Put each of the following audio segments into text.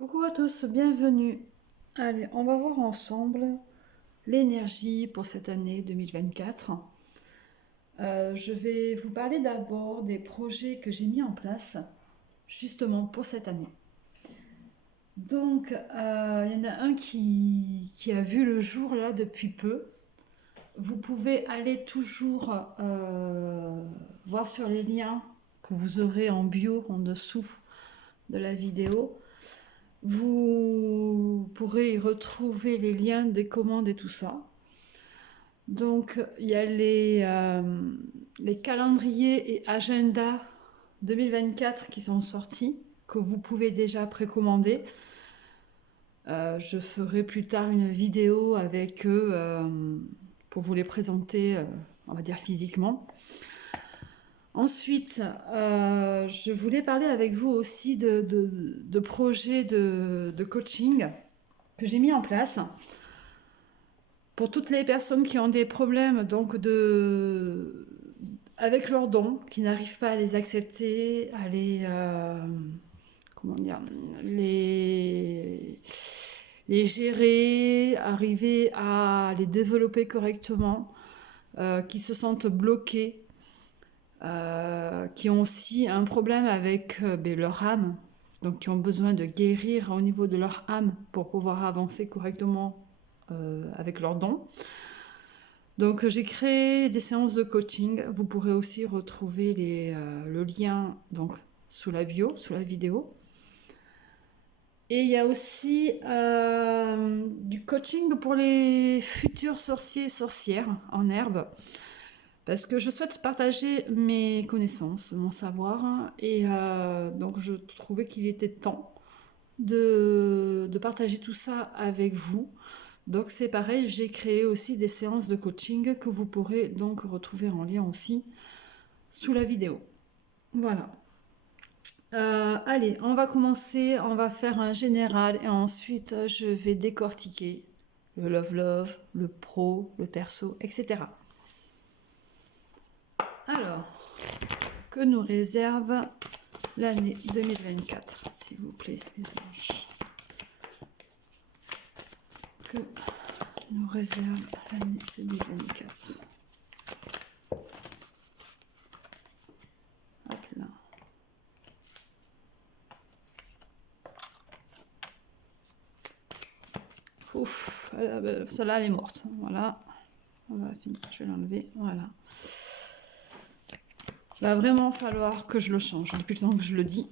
Coucou à tous, bienvenue. Allez, on va voir ensemble l'énergie pour cette année 2024. Je vais vous parler d'abord des projets que j'ai mis en place justement pour cette année. Donc, il y en a un qui a vu le jour là depuis peu. Vous pouvez aller toujours voir sur les liens que vous aurez en bio en dessous de la vidéo. Vous pourrez y retrouver les liens des commandes et tout ça. Donc, il y a les calendriers et agendas 2024 qui sont sortis, que vous pouvez déjà précommander. Je ferai plus tard une vidéo avec eux pour vous les présenter, on va dire physiquement. Ensuite, je voulais parler avec vous aussi de projets de coaching que j'ai mis en place pour toutes les personnes qui ont des problèmes donc avec leurs dons, qui n'arrivent pas à les accepter, à les comment dire, les gérer, arriver à les développer correctement, qui se sentent bloqués. Qui ont aussi un problème avec leur âme, donc qui ont besoin de guérir au niveau de leur âme pour pouvoir avancer correctement avec leurs dons. Donc j'ai créé des séances de coaching. Vous pourrez aussi retrouver le lien donc, sous la bio, sous la vidéo. Et il y a aussi du coaching pour les futurs sorciers et sorcières en herbe. Parce que je souhaite partager mes connaissances, mon savoir, et donc je trouvais qu'il était temps de partager tout ça avec vous. Donc c'est pareil, j'ai créé aussi des séances de coaching que vous pourrez donc retrouver en lien aussi sous la vidéo. Voilà. Allez, on va commencer, on va faire un général et ensuite je vais décortiquer le love, le pro, le perso, etc. Alors, que nous réserve l'année 2024, s'il vous plaît, les anges. Que nous réserve l'année 2024. Hop là. Ouf, celle-là elle est morte. Voilà. On va finir. Je vais l'enlever. Voilà. Il va vraiment falloir que je le change. Depuis le temps que je le dis.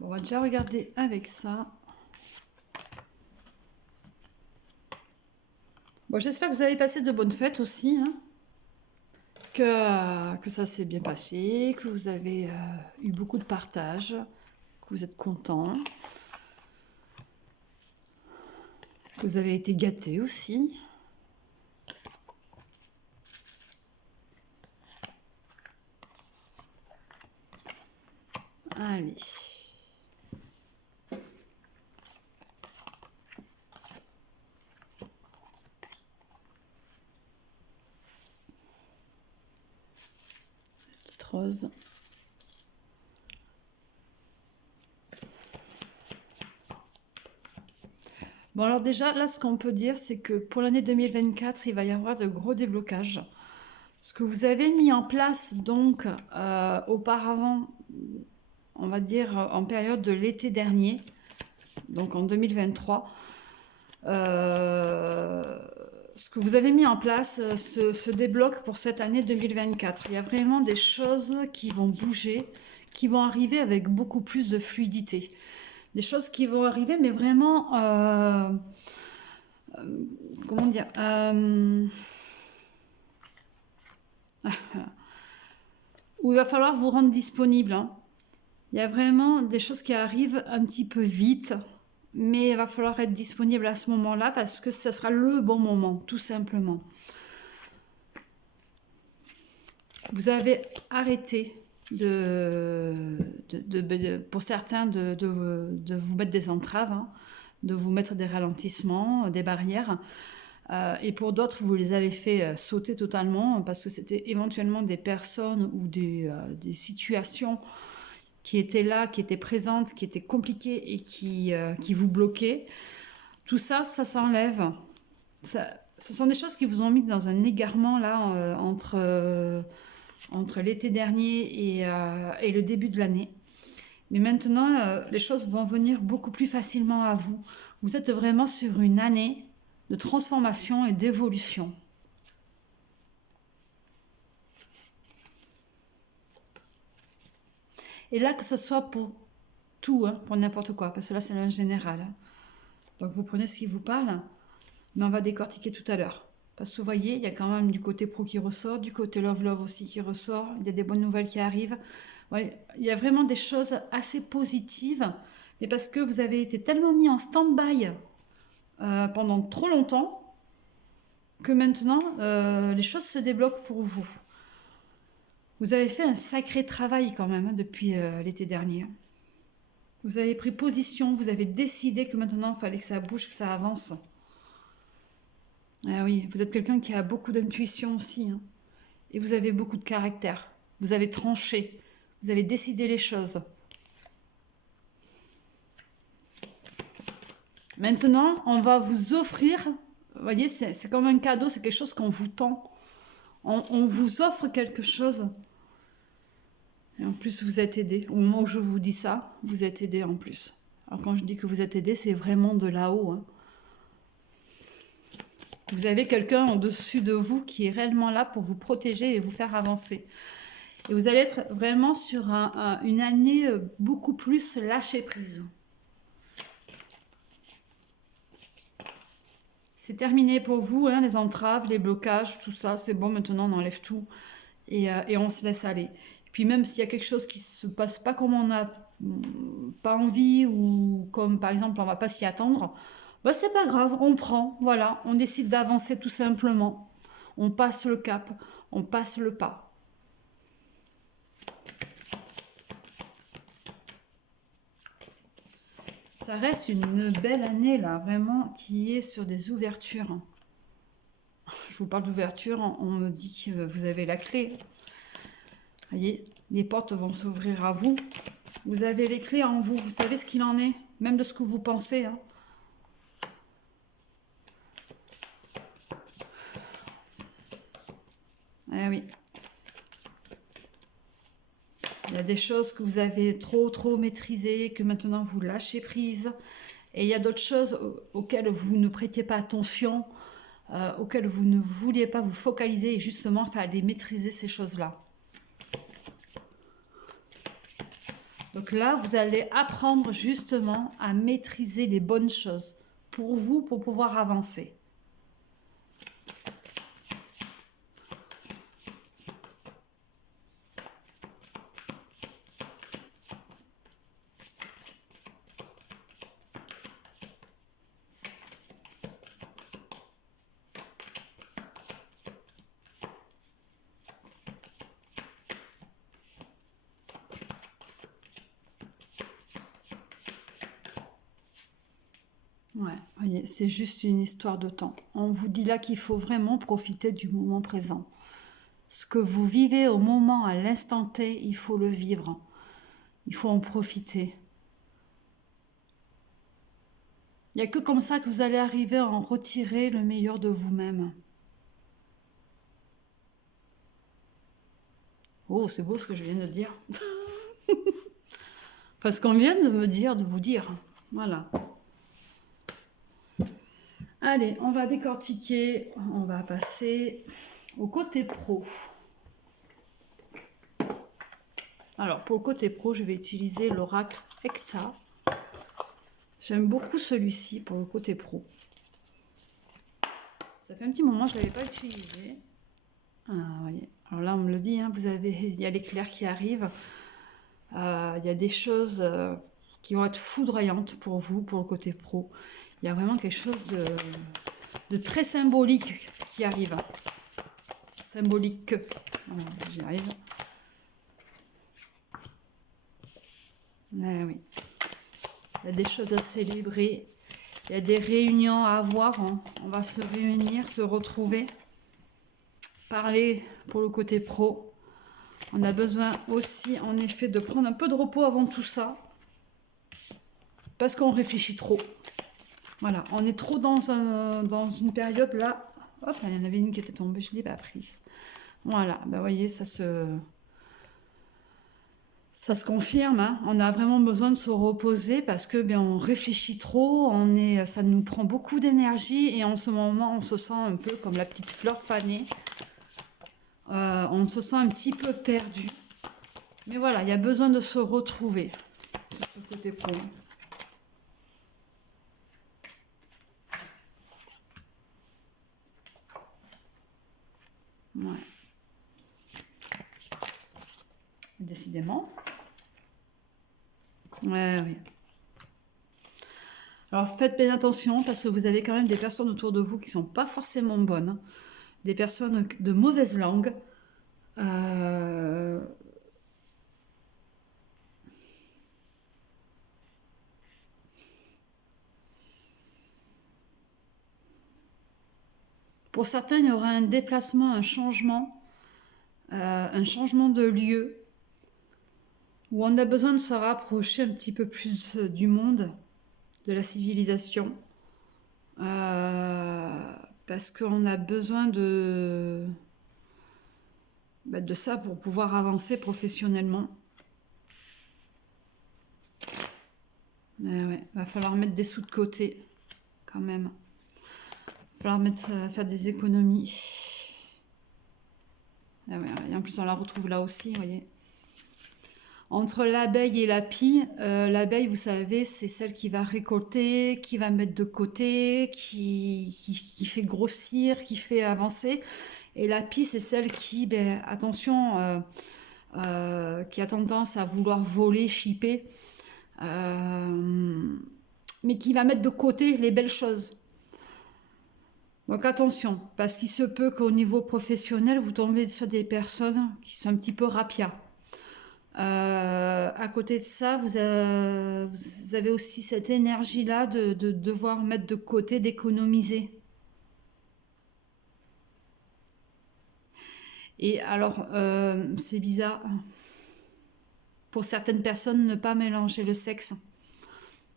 On va déjà regarder avec ça. Bon, j'espère que vous avez passé de bonnes fêtes aussi. Hein, que ça s'est bien passé, que vous avez eu beaucoup de partage, que vous êtes content. Que vous avez été gâtés aussi. Allez. Petite rose. Bon alors déjà, là ce qu'on peut dire, c'est que pour l'année 2024, il va y avoir de gros déblocages. Ce que vous avez mis en place donc auparavant, on va dire en période de l'été dernier, donc en 2023, ce que vous avez mis en place se débloque pour cette année 2024. Il y a vraiment des choses qui vont bouger, qui vont arriver avec beaucoup plus de fluidité. Des choses qui vont arriver, mais vraiment, comment dire, où il va falloir vous rendre disponible. Hein. Il y a vraiment des choses qui arrivent un petit peu vite, mais il va falloir être disponible à ce moment-là parce que ça sera le bon moment, tout simplement. Vous avez arrêté pour certains de vous mettre des entraves, hein, de vous mettre des ralentissements, des barrières. Et pour d'autres, vous les avez fait sauter totalement parce que c'était éventuellement des personnes ou des situations qui étaient là, qui étaient présentes, qui étaient compliquées et qui vous bloquaient. Tout ça, ça s'enlève. Ce sont des choses qui vous ont mis dans un égarement là entre l'été dernier et le début de l'année. Mais maintenant, les choses vont venir beaucoup plus facilement à vous. Vous êtes vraiment sur une année de transformation et d'évolution. Et là, que ce soit pour tout, hein, pour n'importe quoi, parce que là, c'est en général. Hein. Donc, vous prenez ce qui vous parle, mais on va décortiquer tout à l'heure. Parce que vous voyez, il y a quand même du côté pro qui ressort, du côté love aussi qui ressort, il y a des bonnes nouvelles qui arrivent. Ouais, il y a vraiment des choses assez positives, mais parce que vous avez été tellement mis en stand-by pendant trop longtemps, que maintenant, les choses se débloquent pour vous. Vous avez fait un sacré travail quand même hein, depuis l'été dernier. Vous avez pris position, vous avez décidé que maintenant, il fallait que ça bouge, que ça avance. Ah oui, vous êtes quelqu'un qui a beaucoup d'intuition aussi. Hein. Et vous avez beaucoup de caractère. Vous avez tranché. Vous avez décidé les choses. Maintenant, on va vous offrir... Vous voyez, c'est comme un cadeau, c'est quelque chose qu'on vous tend. On vous offre quelque chose. Et en plus, vous êtes aidé. Au moment où je vous dis ça, vous êtes aidé en plus. Alors quand je dis que vous êtes aidé, c'est vraiment de là-haut. Hein. Vous avez quelqu'un au-dessus de vous qui est réellement là pour vous protéger et vous faire avancer. Et vous allez être vraiment sur une année beaucoup plus lâcher prise. C'est terminé pour vous, hein, les entraves, les blocages, tout ça, c'est bon, maintenant on enlève tout et on se laisse aller. Et puis même s'il y a quelque chose qui ne se passe pas comme on n'a pas envie ou comme par exemple on ne va pas s'y attendre, bah, c'est pas grave, on prend, voilà, on décide d'avancer tout simplement. On passe le cap, on passe le pas. Ça reste une belle année là, vraiment, qui est sur des ouvertures. Je vous parle d'ouverture, on me dit que vous avez la clé. Vous voyez, les portes vont s'ouvrir à vous. Vous avez les clés en vous, vous savez ce qu'il en est, même de ce que vous pensez. Hein. Eh oui. Il y a des choses que vous avez trop maîtrisées, que maintenant vous lâchez prise. Et il y a d'autres choses auxquelles vous ne prêtiez pas attention, auxquelles vous ne vouliez pas vous focaliser. Et justement, il fallait maîtriser ces choses-là. Donc là, vous allez apprendre justement à maîtriser les bonnes choses pour vous, pour pouvoir avancer. Ouais, voyez, c'est juste une histoire de temps. On vous dit là qu'il faut vraiment profiter du moment présent. Ce que vous vivez au moment, à l'instant T, il faut le vivre. Il faut en profiter. Il n'y a que comme ça que vous allez arriver à en retirer le meilleur de vous-même. Oh, c'est beau ce que je viens de dire. Parce qu'on vient de me dire, de vous dire. Voilà. Allez, on va décortiquer, on va passer au côté pro. Alors, pour le côté pro, je vais utiliser l'oracle Hecta. J'aime beaucoup celui-ci pour le côté pro. Ça fait un petit moment que je ne l'avais pas utilisé. Ah, voyez. Alors là, on me le dit, hein, il y a l'éclair qui arrive. Il y a des choses qui vont être foudroyantes pour vous, pour le côté pro. Il y a vraiment quelque chose de très symbolique qui arrive. Symbolique. Voilà, j'y arrive. Oui. Il y a des choses à célébrer. Il y a des réunions à avoir. Hein. On va se réunir, se retrouver. Parler pour le côté pro. On a besoin aussi, en effet, de prendre un peu de repos avant tout ça. Parce qu'on réfléchit trop. Voilà, on est trop dans une période là. Hop, là, il y en avait une qui était tombée, je ne l'ai pas prise. Voilà, ben, vous voyez, ça se confirme. Hein. On a vraiment besoin de se reposer parce que bien, on réfléchit trop, ça nous prend beaucoup d'énergie et en ce moment, on se sent un peu comme la petite fleur fanée. On se sent un petit peu perdu. Mais voilà, il y a besoin de se retrouver sur ce côté pro. Ouais. Décidément. Ouais, oui. Alors faites bien attention parce que vous avez quand même des personnes autour de vous qui sont pas forcément bonnes. Hein. Des personnes de mauvaise langue. Pour certains, il y aura un déplacement, un changement de lieu, où on a besoin de se rapprocher un petit peu plus du monde, de la civilisation, parce qu'on a besoin de ça pour pouvoir avancer professionnellement. Mais ouais, va falloir mettre des sous de côté, quand même. Va falloir faire des économies. Ah ouais, et en plus, on la retrouve là aussi, vous voyez. Entre l'abeille et la pie, l'abeille, vous savez, c'est celle qui va récolter, qui va mettre de côté, qui fait grossir, qui fait avancer. Et la pie, c'est celle qui, ben, attention, qui a tendance à vouloir voler, chipper, mais qui va mettre de côté les belles choses. Donc attention, parce qu'il se peut qu'au niveau professionnel, vous tombez sur des personnes qui sont un petit peu rapias. À côté de ça, vous avez aussi cette énergie-là de devoir mettre de côté, d'économiser. Et alors, c'est bizarre. Pour certaines personnes, ne pas mélanger le sexe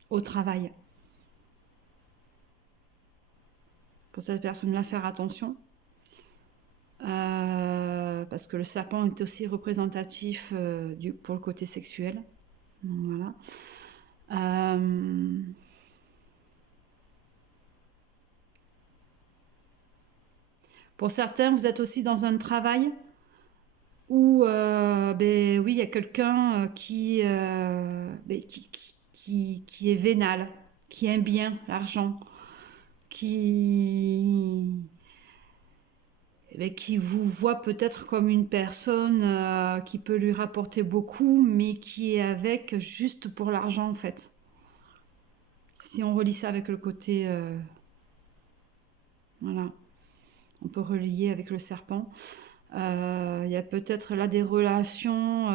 au travail. Pour cette personne-là, faire attention. Parce que le serpent est aussi représentatif pour le côté sexuel. Donc, voilà. Pour certains, vous êtes aussi dans un travail où ben, oui, il y a quelqu'un qui est vénal, qui aime bien l'argent, qui vous voit peut-être comme une personne qui peut lui rapporter beaucoup, mais qui est avec juste pour l'argent en fait. Si on relie ça avec le côté... voilà. On peut relier avec le serpent. Il y a peut-être là des relations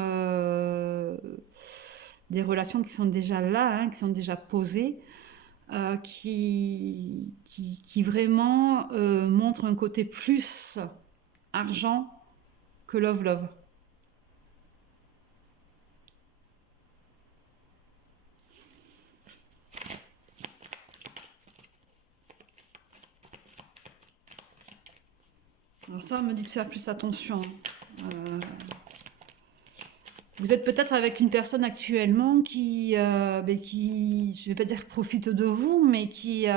qui sont déjà là, hein, qui sont déjà posées, qui vraiment montrent un côté plus argent que love. Alors ça, on me dit de faire plus attention. Vous êtes peut-être avec une personne actuellement qui, je ne vais pas dire profite de vous, mais qui est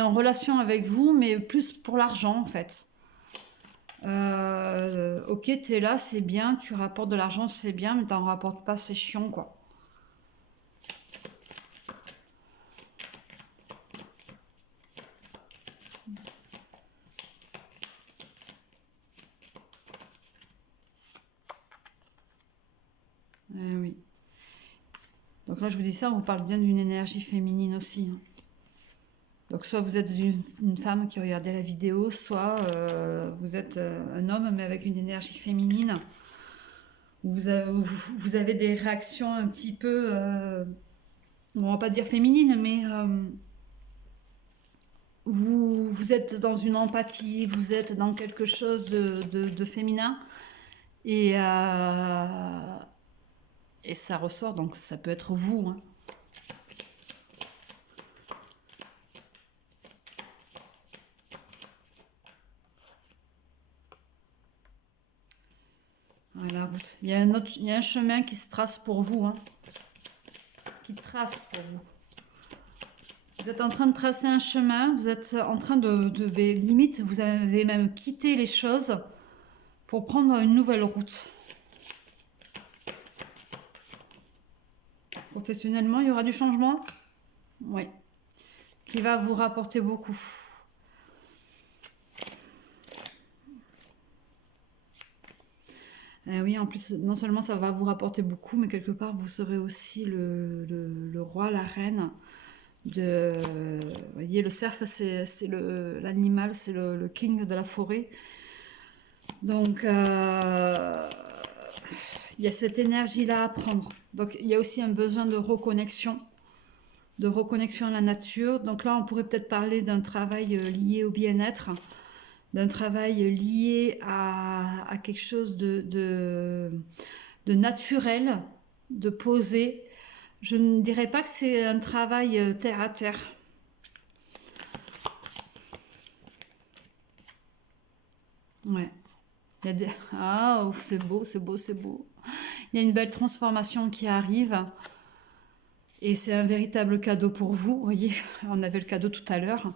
en relation avec vous, mais plus pour l'argent en fait. Ok, t'es là, c'est bien, tu rapportes de l'argent, c'est bien, mais t'en rapportes pas, c'est chiant quoi. Donc là, je vous dis ça, on vous parle bien d'une énergie féminine aussi, hein. Donc soit vous êtes une femme qui regardait la vidéo, soit vous êtes un homme mais avec une énergie féminine. Vous avez des réactions un petit peu, on va pas dire féminines, mais vous êtes dans une empathie, vous êtes dans quelque chose de féminin. Et ça ressort, donc ça peut être vous, hein. Voilà, route. Il y a un chemin qui se trace pour vous, hein. Qui trace pour vous. Vous êtes en train de tracer un chemin, vous êtes en train limite, vous avez même quitté les choses pour prendre une nouvelle route. Professionnellement, il y aura du changement? Oui. Qui va vous rapporter beaucoup. Oui, en plus, non seulement ça va vous rapporter beaucoup, mais quelque part, vous serez aussi le roi, la reine. Vous voyez, le cerf, c'est l'animal, c'est le king de la forêt. Donc, il y a cette énergie-là à prendre. Donc, il y a aussi un besoin de reconnexion à la nature. Donc là, on pourrait peut-être parler d'un travail lié au bien-être, d'un travail lié à quelque chose de naturel, de posé. Je ne dirais pas que c'est un travail terre à terre. Ouais. Il y a des... Ah, c'est beau, c'est beau, c'est beau. Il y a une belle transformation qui arrive. Et c'est un véritable cadeau pour vous. Vous voyez, on avait le cadeau tout à l'heure.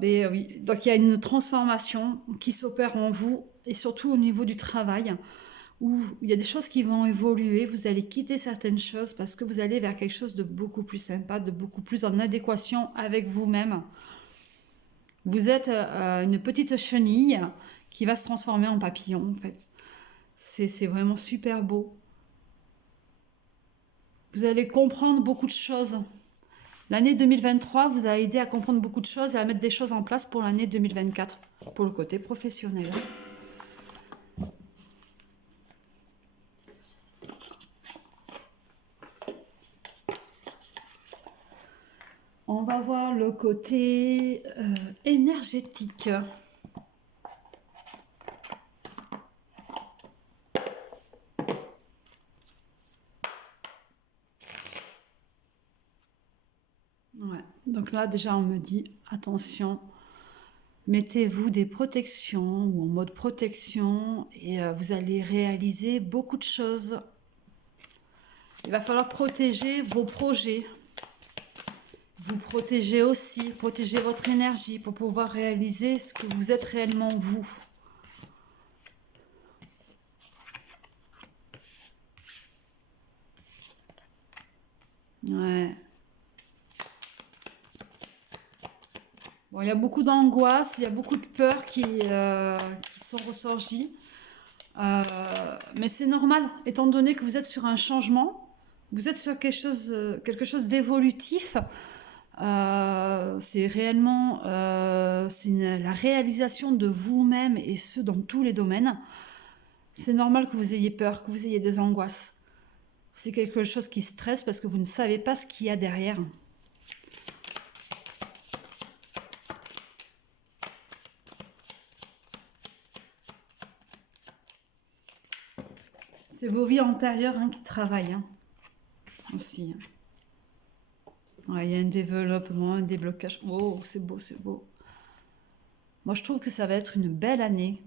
Mais oui, donc il y a une transformation qui s'opère en vous et surtout au niveau du travail où il y a des choses qui vont évoluer. Vous allez quitter certaines choses parce que vous allez vers quelque chose de beaucoup plus sympa, de beaucoup plus en adéquation avec vous-même. Vous êtes une petite chenille qui va se transformer en papillon en fait. C'est vraiment super beau. Vous allez comprendre beaucoup de choses. L'année 2023 vous a aidé à comprendre beaucoup de choses et à mettre des choses en place pour l'année 2024, pour le côté professionnel. On va voir le côté énergétique. Ouais. Donc là, déjà, on me dit, attention, mettez-vous des protections ou en mode protection et vous allez réaliser beaucoup de choses. Il va falloir protéger vos projets. Vous protéger aussi, protéger votre énergie pour pouvoir réaliser ce que vous êtes réellement vous. Ouais. Bon, il y a beaucoup d'angoisse, il y a beaucoup de peurs qui sont ressorties. Mais c'est normal, étant donné que vous êtes sur un changement, vous êtes sur quelque chose d'évolutif. C'est réellement la réalisation de vous-même et ce dans tous les domaines. C'est normal que vous ayez peur, que vous ayez des angoisses. C'est quelque chose qui stresse parce que vous ne savez pas ce qu'il y a derrière. C'est vos vies antérieures qui travaillent aussi. Ouais, il y a un développement, un déblocage. Oh, c'est beau, c'est beau. Moi, je trouve que ça va être une belle année.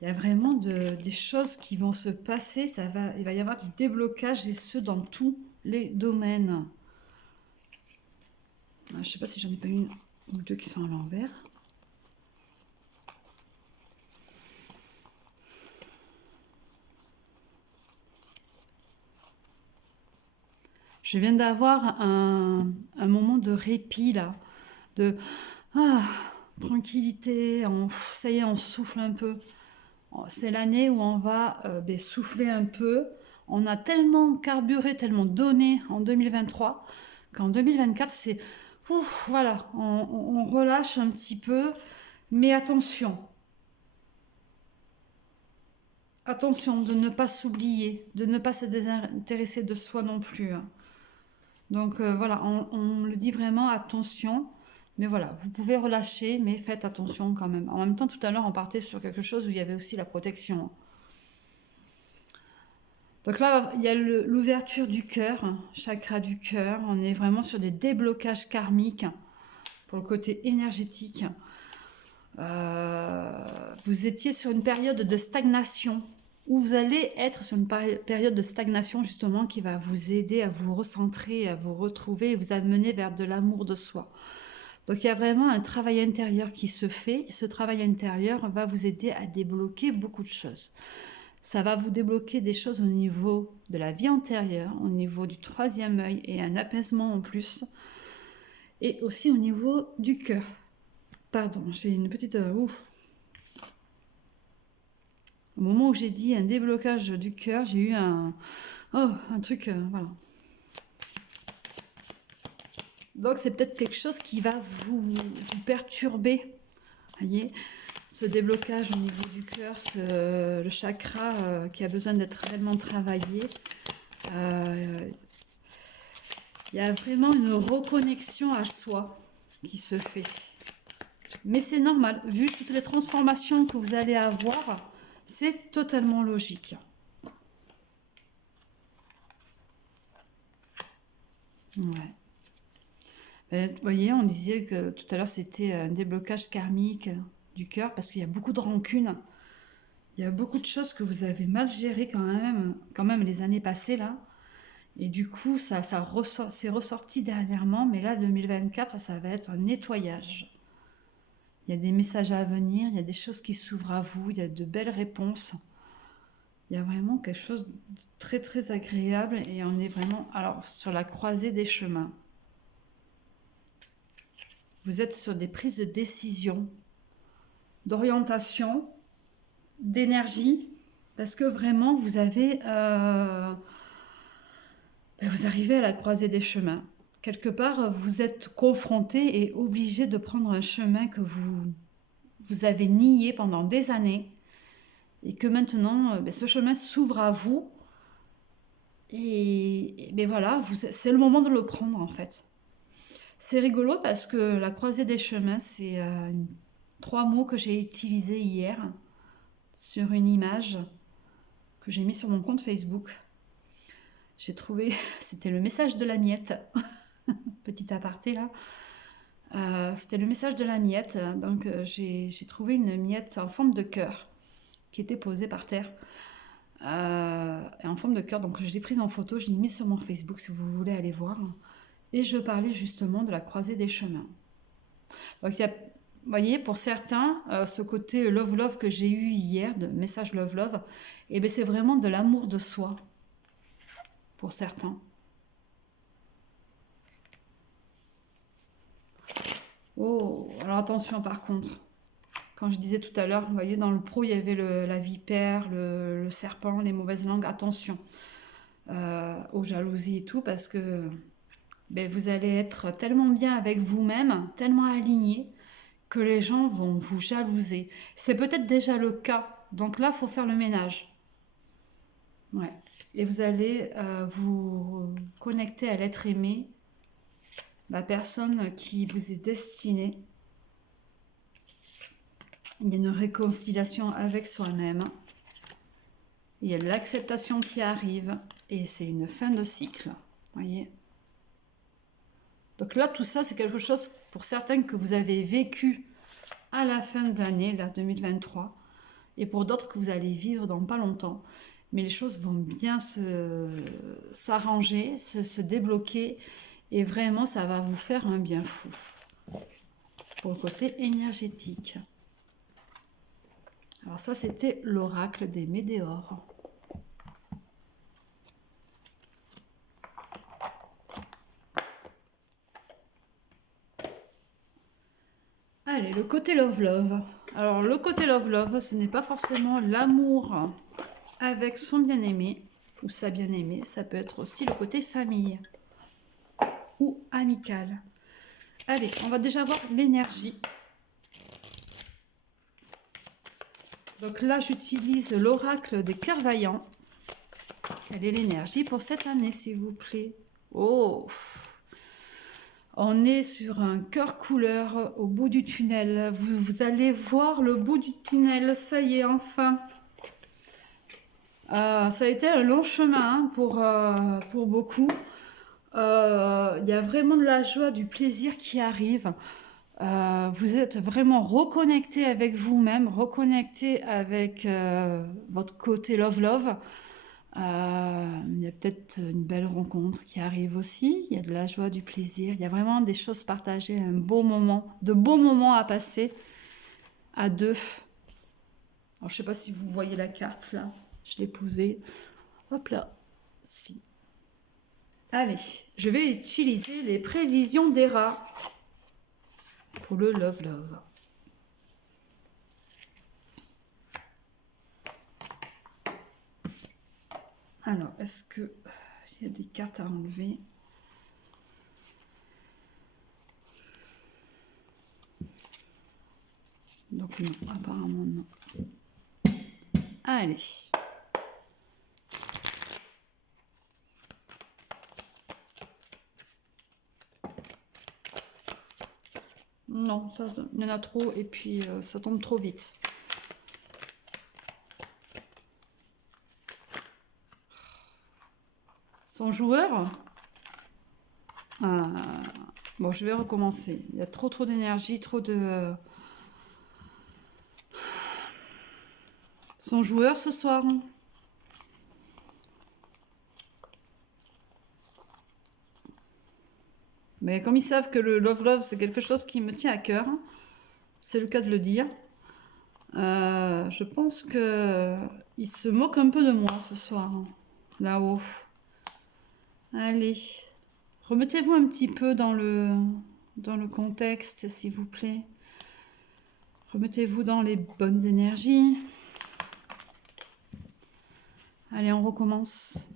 Il y a vraiment des choses qui vont se passer. Il va y avoir du déblocage et ce, dans tous les domaines. Je ne sais pas si j'en ai pas une ou deux qui sont à l'envers. Je viens d'avoir un moment de répit là, de tranquillité, ça y est, on souffle un peu, c'est l'année où on va souffler un peu. On a tellement carburé, tellement donné en 2023 qu'en 2024, c'est... Ouf, voilà, on relâche un petit peu, mais attention. Attention de ne pas s'oublier, de ne pas se désintéresser de soi non plus, hein. Donc voilà, on le dit vraiment, attention. Mais voilà, vous pouvez relâcher, mais faites attention quand même. En même temps, tout à l'heure, on partait sur quelque chose où il y avait aussi la protection, hein. Donc là, il y a l'ouverture du cœur, hein, chakra du cœur. On est vraiment sur des déblocages karmiques pour le côté énergétique. Vous étiez sur une période de stagnation, où vous allez être sur une période de stagnation justement qui va vous aider à vous recentrer, à vous retrouver et vous amener vers de l'amour de soi. Donc il y a vraiment un travail intérieur qui se fait. Ce travail intérieur va vous aider à débloquer beaucoup de choses. Ça va vous débloquer des choses au niveau de la vie antérieure, au niveau du troisième œil et un apaisement en plus. Et aussi au niveau du cœur. Pardon, j'ai une petite... Au moment où j'ai dit un déblocage du cœur, j'ai eu un truc... voilà. Donc c'est peut-être quelque chose qui va vous perturber. Voyez, ce déblocage au niveau du cœur, le chakra qui a besoin d'être réellement travaillé. Il y a vraiment une reconnexion à soi qui se fait. Mais c'est normal, vu toutes les transformations que vous allez avoir, c'est totalement logique. Ouais. Vous voyez, on disait que tout à l'heure c'était un déblocage karmique du cœur parce qu'il y a beaucoup de rancune. Il y a beaucoup de choses que vous avez mal gérées quand même les années passées là. Et du coup, ça c'est ressorti dernièrement, mais là 2024, ça va être un nettoyage. Il y a des messages à venir, il y a des choses qui s'ouvrent à vous, il y a de belles réponses. Il y a vraiment quelque chose de très très agréable et on est vraiment sur la croisée des chemins. Vous êtes sur des prises de décision, d'orientation, d'énergie, parce que vraiment vous avez... vous arrivez à la croisée des chemins. Quelque part, vous êtes confronté et obligé de prendre un chemin que vous avez nié pendant des années et que maintenant, ce chemin s'ouvre à vous. Et voilà, c'est le moment de le prendre en fait. C'est rigolo parce que la croisée des chemins, c'est 3 mots que j'ai utilisés hier sur une image que j'ai mis sur mon compte Facebook. J'ai trouvé, c'était le message de la miette, petit aparté là. C'était le message de la miette, donc j'ai trouvé une miette en forme de cœur qui était posée par terre. En forme de cœur, donc je l'ai prise en photo, je l'ai mise sur mon Facebook si vous voulez aller voir. Et je parlais justement de la croisée des chemins. Donc il y a, vous voyez, pour certains, ce côté love que j'ai eu hier, de message love, et bien c'est vraiment de l'amour de soi, pour certains. Oh, alors attention par contre. Quand je disais tout à l'heure, vous voyez, dans le pro, il y avait la vipère, le serpent, les mauvaises langues. Attention aux jalousies et tout, parce que vous allez être tellement bien avec vous-même, tellement aligné, que les gens vont vous jalouser. C'est peut-être déjà le cas, donc là, il faut faire le ménage. Ouais. Et vous allez vous connecter à l'être aimé, la personne qui vous est destinée. Il y a une réconciliation avec soi-même. Il y a l'acceptation qui arrive et c'est une fin de cycle. Voyez. Donc là, tout ça, c'est quelque chose pour certains que vous avez vécu à la fin de l'année, là, 2023, et pour d'autres que vous allez vivre dans pas longtemps. Mais les choses vont bien s'arranger, se débloquer, et vraiment, ça va vous faire un bien fou. Pour le côté énergétique. Alors ça, c'était l'oracle des météores. Allez, le côté love. Alors, le côté love-love, ce n'est pas forcément l'amour avec son bien-aimé ou sa bien-aimée. Ça peut être aussi le côté famille ou amical. Allez, on va déjà voir l'énergie. Donc là, j'utilise l'oracle des cœurs vaillants. Quelle est l'énergie pour cette année, s'il vous plaît? Oh, on est sur un cœur couleur au bout du tunnel. Vous allez voir le bout du tunnel. Ça y est, enfin. Ça a été un long chemin hein, pour beaucoup. Il y a vraiment de la joie, du plaisir qui arrive. Vous êtes vraiment reconnecté avec vous-même, reconnecté avec votre côté love-love. Il y a peut-être une belle rencontre qui arrive aussi. Il y a de la joie, du plaisir. Il y a vraiment des choses partagées, un beau moment, de beaux moments à passer à deux. Alors, je ne sais pas si vous voyez la carte là. Je l'ai posée. Hop là. Si. Allez, je vais utiliser les prévisions des rats pour le love-love. Alors, est-ce que il y a des cartes à enlever? Donc non, apparemment non. Allez. Non, ça, il y en a trop et puis ça tombe trop vite. Son joueur. Bon, je vais recommencer. Il y a trop d'énergie, trop de... Son joueur ce soir. Mais comme ils savent que le love-love, c'est quelque chose qui me tient à cœur, c'est le cas de le dire, je pense que il se moque un peu de moi ce soir, là-haut. Allez, remettez-vous un petit peu dans le contexte, s'il vous plaît. Remettez-vous dans les bonnes énergies. Allez, on recommence.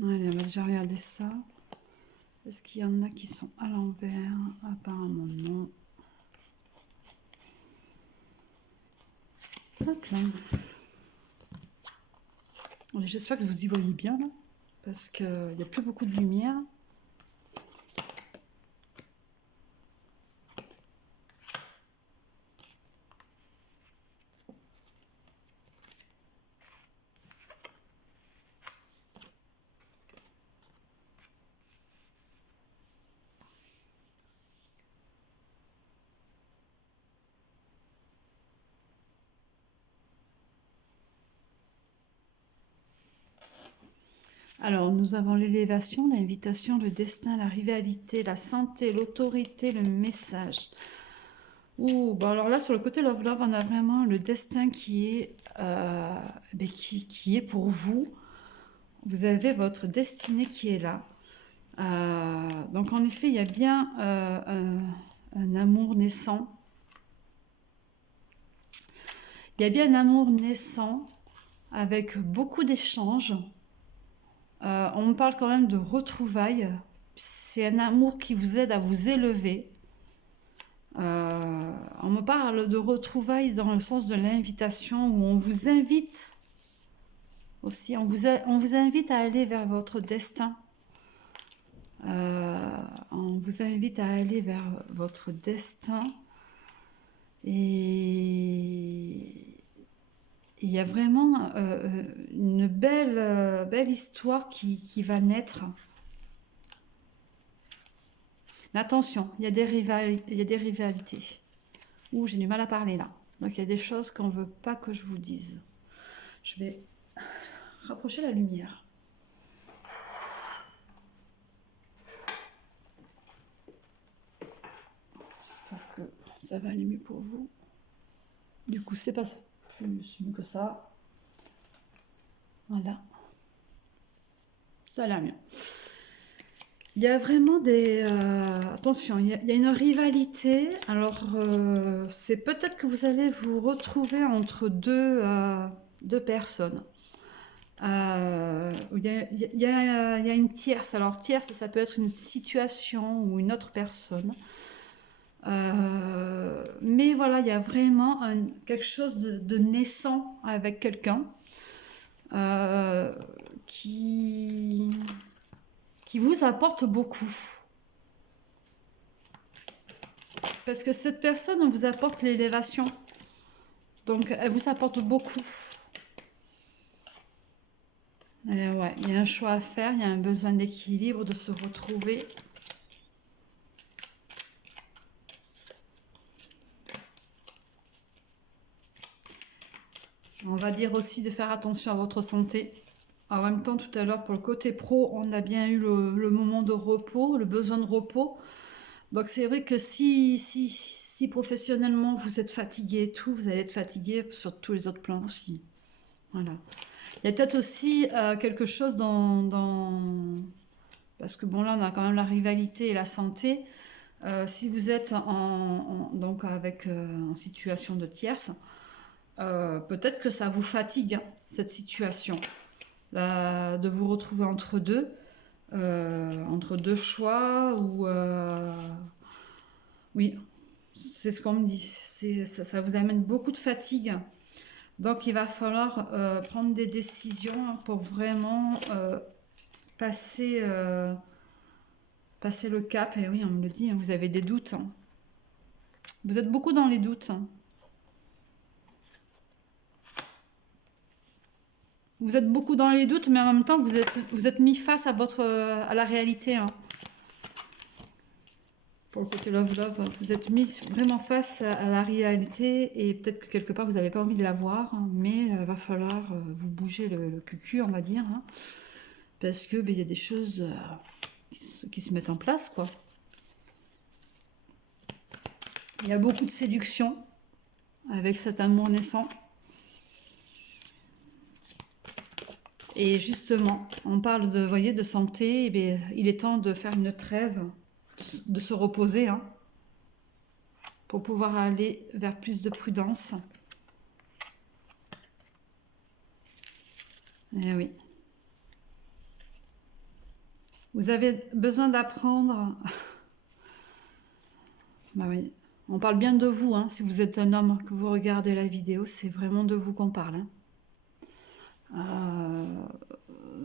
Allez, on va déjà regarder ça. Est-ce qu'il y en a qui sont à l'envers? Apparemment non. Hop là. J'espère que vous y voyez bien là, parce qu'il n'y a plus beaucoup de lumière. Alors, nous avons l'élévation, l'invitation, le destin, la rivalité, la santé, l'autorité, le message. Ouh, bon alors là, sur le côté Love Love, on a vraiment le destin qui est, qui est pour vous. Vous avez votre destinée qui est là. Donc, en effet, il y a bien un amour naissant. Il y a bien un amour naissant avec beaucoup d'échanges. On me parle quand même de retrouvailles. C'est un amour qui vous aide à vous élever. On me parle de retrouvailles dans le sens de l'invitation où on vous invite aussi, on vous invite à aller vers votre destin. On vous invite à aller vers votre destin. Et il y a vraiment une belle histoire qui va naître. Mais attention, il y a des rivalités. Ouh, j'ai du mal à parler là. Donc il y a des choses qu'on ne veut pas que je vous dise. Je vais rapprocher la lumière. J'espère que ça va aller mieux pour vous. Du coup, c'est pas plus mieux que ça. Voilà. Ça a l'air mieux. Il y a vraiment des... attention, il y a une rivalité. Alors, c'est peut-être que vous allez vous retrouver entre deux personnes. Il y a une tierce. Alors, tierce, ça peut être une situation ou une autre personne. Mais voilà, il y a vraiment quelque chose de naissant avec quelqu'un qui vous apporte beaucoup. Parce que cette personne vous apporte l'élévation. Donc, elle vous apporte beaucoup. Et ouais, il y a un choix à faire, il y a un besoin d'équilibre, de se retrouver. On va dire aussi de faire attention à votre santé. En même temps, tout à l'heure, pour le côté pro, on a bien eu le moment de repos, le besoin de repos. Donc c'est vrai que si professionnellement vous êtes fatigué et tout, vous allez être fatigué sur tous les autres plans aussi. Voilà. Il y a peut-être aussi quelque chose parce que bon là on a quand même la rivalité et la santé. Si vous êtes donc en situation de tierce, peut-être que ça vous fatigue hein, cette situation. Là, de vous retrouver entre deux choix ou oui, c'est ce qu'on me dit. Ça vous amène beaucoup de fatigue. Donc il va falloir prendre des décisions pour vraiment passer le cap. Et oui, on me le dit, hein, vous avez des doutes. Hein. Vous êtes beaucoup dans les doutes. Hein. Vous êtes beaucoup dans les doutes, mais en même temps, vous êtes mis face à la réalité. Hein. Pour le côté love, vous êtes mis vraiment face à la réalité et peut-être que quelque part, vous n'avez pas envie de la voir, hein, mais il va falloir vous bouger le cul, on va dire, hein, parce que il y a des choses qui se mettent en place, quoi. Il y a beaucoup de séduction avec cet amour naissant. Et justement, on parle de, voyez, de santé, et bien, il est temps de faire une trêve, de se reposer, hein, pour pouvoir aller vers plus de prudence. Eh oui. Vous avez besoin d'apprendre. Bah oui. On parle bien de vous, hein. Si vous êtes un homme que vous regardez la vidéo, c'est vraiment de vous qu'on parle. Hein.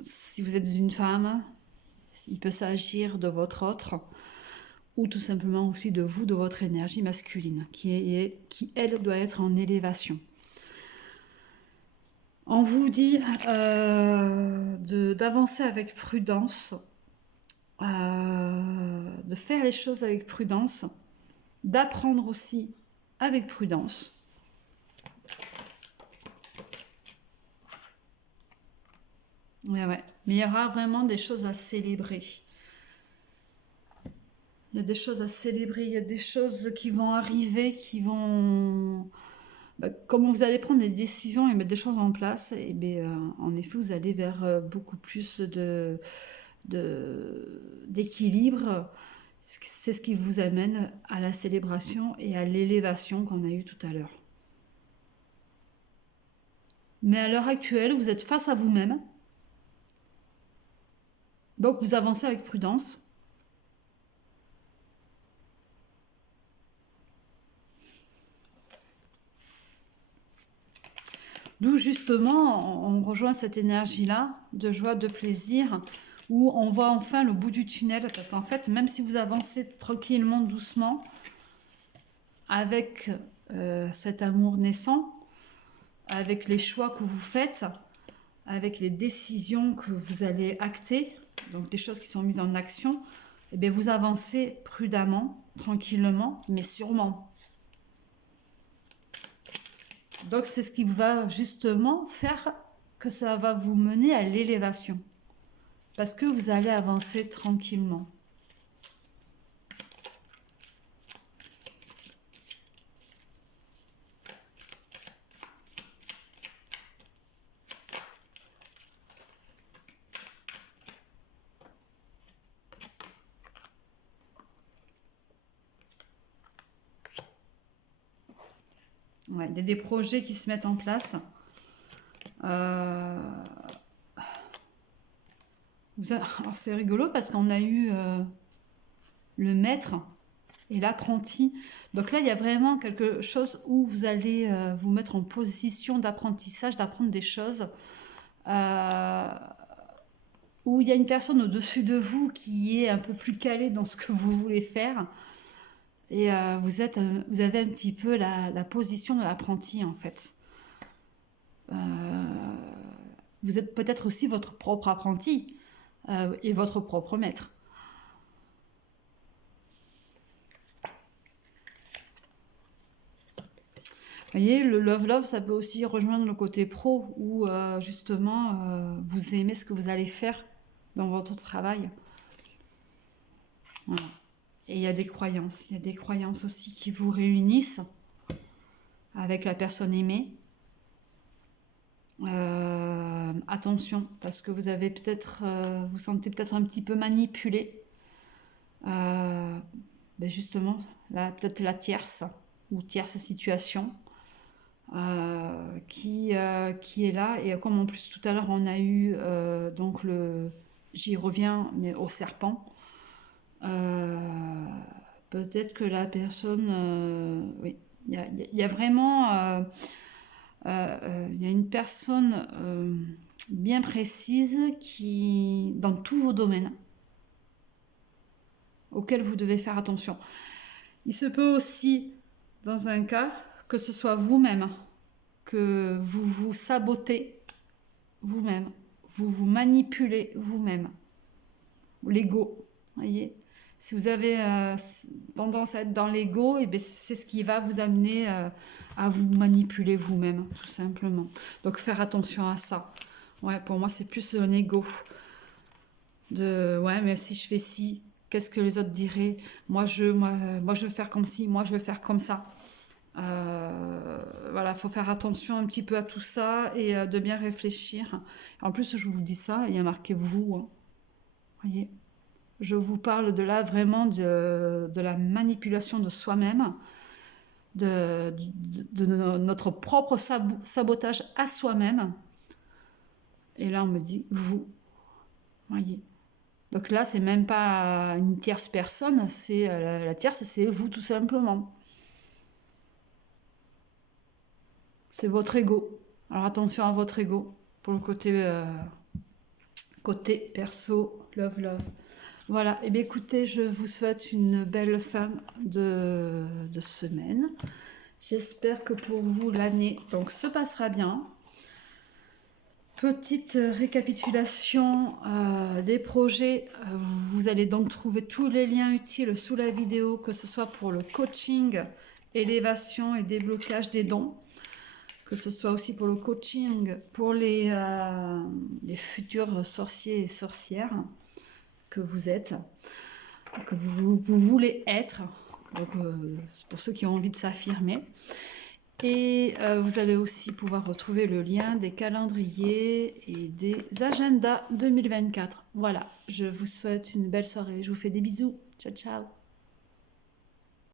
Si vous êtes une femme, il peut s'agir de votre autre, ou tout simplement aussi de vous, de votre énergie masculine, qui elle, doit être en élévation. On vous dit d'avancer avec prudence, de faire les choses avec prudence, d'apprendre aussi avec prudence. Ouais. Mais il y aura vraiment des choses à célébrer. Il y a des choses à célébrer, il y a des choses qui vont arriver, qui vont... Comme vous allez prendre des décisions et mettre des choses en place, et en effet, vous allez vers beaucoup plus d'équilibre. C'est ce qui vous amène à la célébration et à l'élévation qu'on a eue tout à l'heure. Mais à l'heure actuelle, vous êtes face à vous-même. Donc, vous avancez avec prudence. D'où justement, on rejoint cette énergie-là de joie, de plaisir, où on voit enfin le bout du tunnel. Parce qu'en fait, même si vous avancez tranquillement, doucement, avec cet amour naissant, avec les choix que vous faites, avec les décisions que vous allez acter, donc des choses qui sont mises en action, eh bien vous avancez prudemment, tranquillement, mais sûrement. Donc c'est ce qui va justement faire que ça va vous mener à l'élévation. Parce que vous allez avancer tranquillement. Ouais, des projets qui se mettent en place. C'est rigolo parce qu'on a eu le maître et l'apprenti. Donc là, il y a vraiment quelque chose où vous allez vous mettre en position d'apprentissage, d'apprendre des choses. Où il y a une personne au-dessus de vous qui est un peu plus calée dans ce que vous voulez faire. Et vous avez un petit peu la position de l'apprenti, en fait. Vous êtes peut-être aussi votre propre apprenti et votre propre maître. Vous voyez, le love, ça peut aussi rejoindre le côté pro, où justement, vous aimez ce que vous allez faire dans votre travail. Voilà. Et il y a des croyances aussi qui vous réunissent avec la personne aimée. Attention, parce que vous avez peut-être, vous sentez peut-être un petit peu manipulé. Justement, peut-être la tierce ou tierce situation qui est là. Et comme en plus tout à l'heure on a eu donc j'y reviens, mais au serpent. Peut-être que la personne, oui, il y a vraiment, il y a une personne bien précise qui, dans tous vos domaines, auxquels vous devez faire attention. Il se peut aussi, dans un cas, que ce soit vous-même, que vous vous sabotez vous-même, vous vous manipulez vous-même. L'ego, voyez. Si vous avez tendance à être dans l'ego, et c'est ce qui va vous amener à vous manipuler vous-même, tout simplement. Donc faire attention à ça. Ouais, pour moi, c'est plus un ego. Ouais, mais si je fais ci, qu'est-ce que les autres diraient? Moi, je veux faire comme ci, moi, je veux faire comme ça. Voilà, il faut faire attention un petit peu à tout ça et de bien réfléchir. En plus, je vous dis ça, il y a marqué vous. Hein. Voyez, je vous parle de là vraiment de la manipulation de soi-même, de notre propre sabotage à soi-même. Et là, on me dit vous. Voyez. Donc là, c'est même pas une tierce personne, c'est la tierce, c'est vous tout simplement. C'est votre ego. Alors attention à votre ego pour le côté perso, love. Voilà, et bien écoutez, je vous souhaite une belle fin de semaine. J'espère que pour vous, l'année se passera bien. Petite récapitulation des projets. Vous allez donc trouver tous les liens utiles sous la vidéo, que ce soit pour le coaching, élévation et déblocage des dons, que ce soit aussi pour le coaching, pour les futurs sorciers et sorcières que vous êtes, que vous voulez être, donc c'est pour ceux qui ont envie de s'affirmer. Et vous allez aussi pouvoir retrouver le lien des calendriers et des agendas 2024. Voilà, je vous souhaite une belle soirée, je vous fais des bisous, ciao ciao.